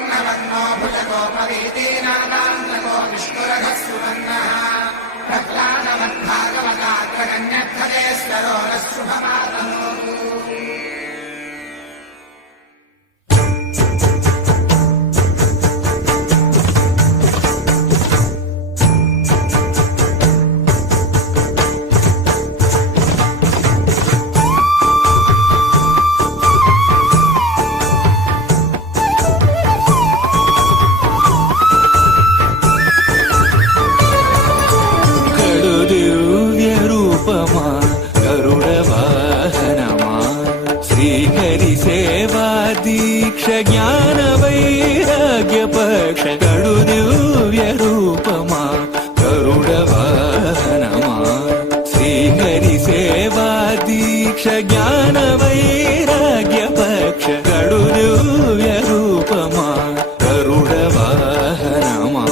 वर्णवन्नो भुजगोपवीतीनागान्तको विष्णुरथः सुवर्णः प्रह्लादमद्भागवताग्रगण्यर्थदेश्वरो नः शुभमातनोतु। శ్రీహరి సేవా దీక్ష జ్ఞాన వైరాగ్య పక్ష కడు దివ్య రూపమా గరుడ వాహనమా శ్రీహరి సేవా దీక్ష జ్ఞాన వైరాగ్య పక్ష కడు దివ్య రూపమా గరుడ వాహనమా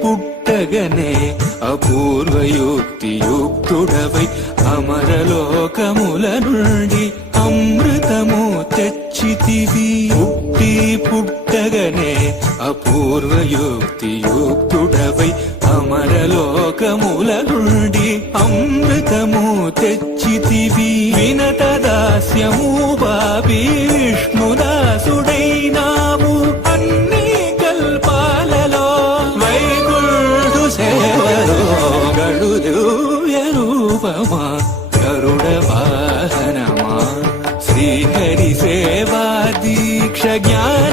పుట్టగనే అపూర్వయుక్తియుక్తుడవై అమరలోకముల నుండి అమృతము తెచ్చితివి. పుట్టగనే అపూర్వయుక్తియుక్తుడవై అమరలోకముల నుండి అమృతము తెచ్చితివి. వినత దాస్యము బాబి విష్ణుదాసుడైనావు అన్ని కల్పాలలో వైకుంఠు సేవలో గడు దివ్య రూపమా గరుడ వాహనమా శ్రీహరి సేవా దీక్ష జ్ఞాన